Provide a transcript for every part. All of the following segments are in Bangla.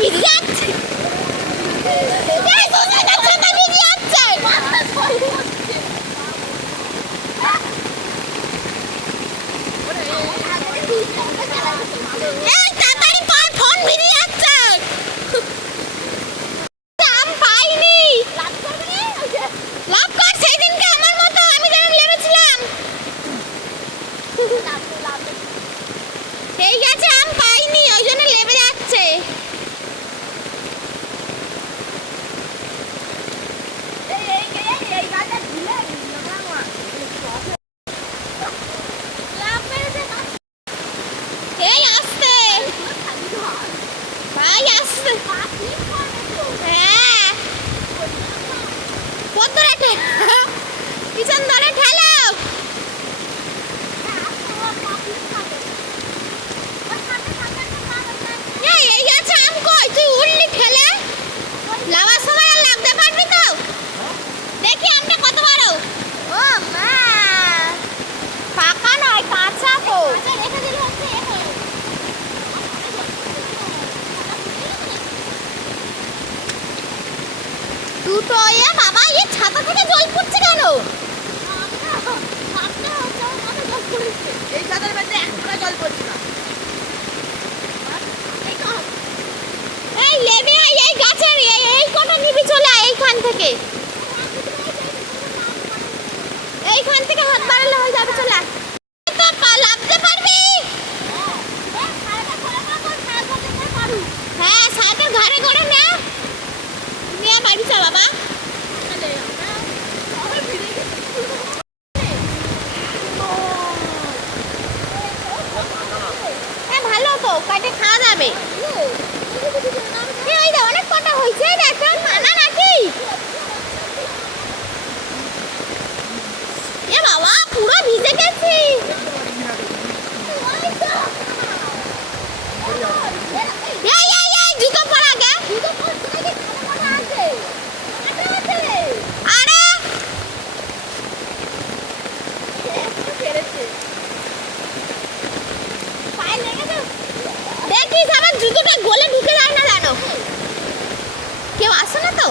বিরিয়াচ্ছে এই গাছে আম পাইনি, ওই জন্য লেবে যাচ্ছে। এই আসতে ভাই, আসতে। হ্যাঁ, পিছন ধরে ঠেলো। এই গাছে আম কই, তুই উড়লি ঠেলে? লাগার সময় আর লাগতে পারবি তো? দেখি আমটা কত বড়। ও মা, পাকা নয়, কাঁচা তো। দুটো এ বাবা, এই ছাতা থেকে জল পড়ছে কেন? এই ছাতার মধ্যে এক ফোঁটা জল পড়ছে না। এই লেবে আয়, এই গাছের এই কটা নিবি, চলে আয় এইখান থেকে। এইখান থেকে হাত বাড়ালে হয়ে যাবে, চলে আয়। তো লাফতে পারবি? হ্যাঁ, সাইকেল ঘাড়ে করে নে, নিয়ে বাড়ি চল বাবা। ভালো তো, কাটে খাওয়া যাবে। অনেক কটা হয়েছে, দেখো মানা নাকি? এ বাবা, পুরো ভিজে গেছি। জুতো পরা গে। আরে দেখিস আমার জুতোটা গলে ঢুকে যায় না জানো? কেউ আসে না তো?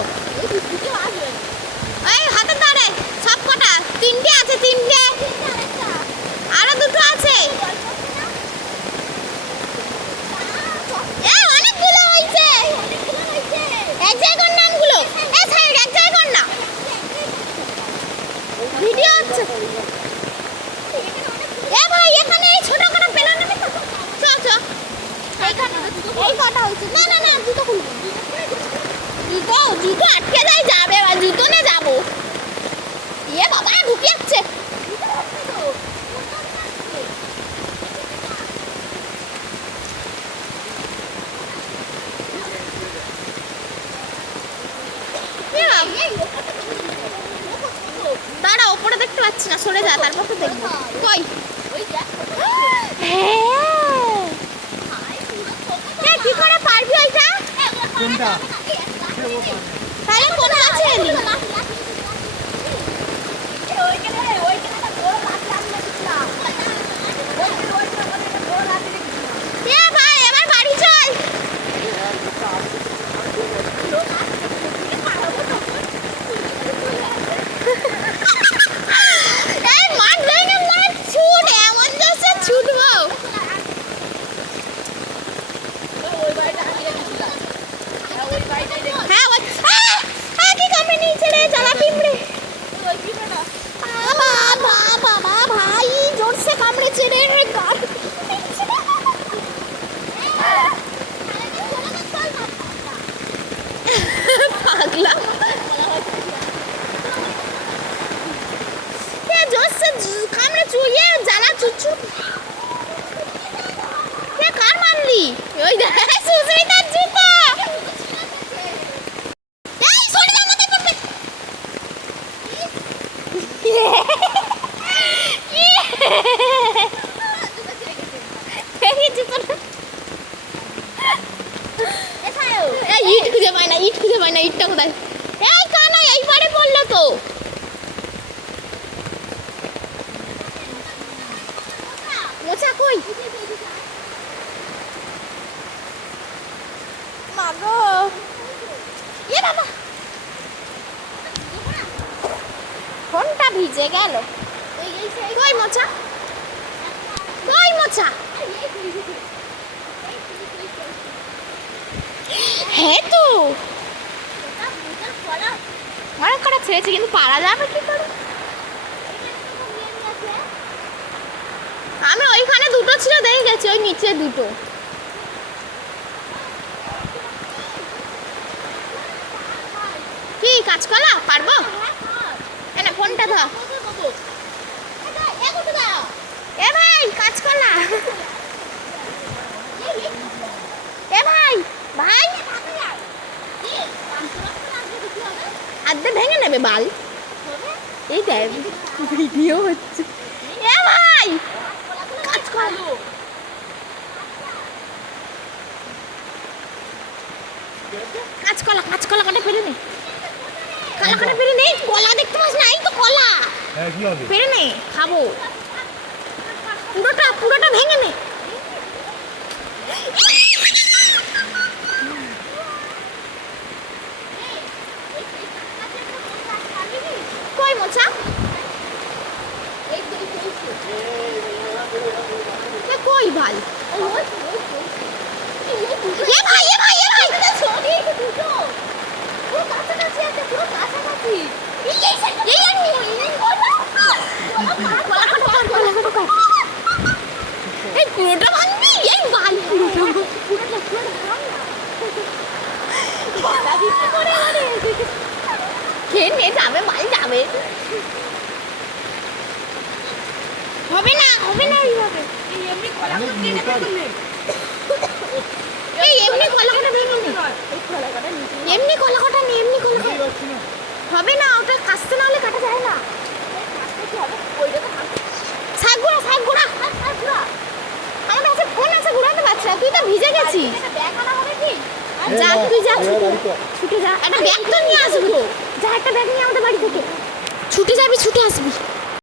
এই হাতে ধরে সব কটা, তিনটে আছে, তিনটে। আরো দুটো আছে। অনেকগুলো হয়েছে। এক জায়গায় কর নামগুলো, এক জায়গায় কর না, ভিডিও হচ্ছে। এ ভাই, এখানে এই ছোট কটা পেলো না তো? চ চ, এই কটা হয়েছে। না না না, জুতো খুলবো, জুতো আটকে যায়, যাবে বা জুতো নিয়ে যাবো। এ বাবা, ঢুকে যাচ্ছে। দাঁড়া, ওপরে দেখতে পাচ্ছি না, সরে যা, তারপর তো দেখবো। কই? হ্যাঁ, কি করে পারবি ওইটা? তাহলে কোন গাছে এলি? ভাই, এবার বাড়ি চল। ইট খুঁজে পায় না, ইটটা কোথায়? এই কানা, এইবারে পড়লো তো। মোচা কই? মাগো ভিজে গেল। কই মোচা, কই মোচা? হ্যাঁ তো অনেক কটা ছেড়েছে, কিন্তু পারা যাবে কি করে? আমি ওইখানে দুটো ছিল দেখে গেছি, ওই নিচে দুটো। কি কাঁচকলা পারবো? এনে ফোনটা ধর। এ ভাই কাঁচকলা, এ ভাই ভাই আধে ভেঙে নেবে বাল। এই দেখ ভিডিও হচ্ছে। এ ভাই কাঁচকলা, কাঁচকলা কাঁচকলা কাটা পেরে নে, কলা কাটা পেরে নে। কলা দেখতে পাস না? এই তো কলা। হ্যাঁ কি হবে? পেরে নে, খাবো। পুরোটা পুরোটা ভেঙে নে। কই মোচা? এ কই ভাই? এ ভাই এ ভাই এ ভাই এই পুরোটা ভাঙবি? এই ভাই খেয়ে নিয়ে যাবে, ভাই যাবে। হবে না হবে না এইভাবে। এই এমনি কলা কাটা ভেঙে নে, এমনি কলা কাটা নে, এমনি কলা কাটা। হবে না, ওটা কাস্তে না হলে কাটা যায় না। শাক গুঁড়া শাক গুঁড়া, আমার কাছে ফোন আছে, ঘুরাতে পারছি না। তুই তো ভিজে গেছিস। যা তুই যা, ছুটে যা। একটা ব্যাগ তো নিয়ে আসবো। যা একটা ব্যাগ নিয়ে আমাদের বাড়ি থেকে ছুটে যাবি, ছুটে আসবি।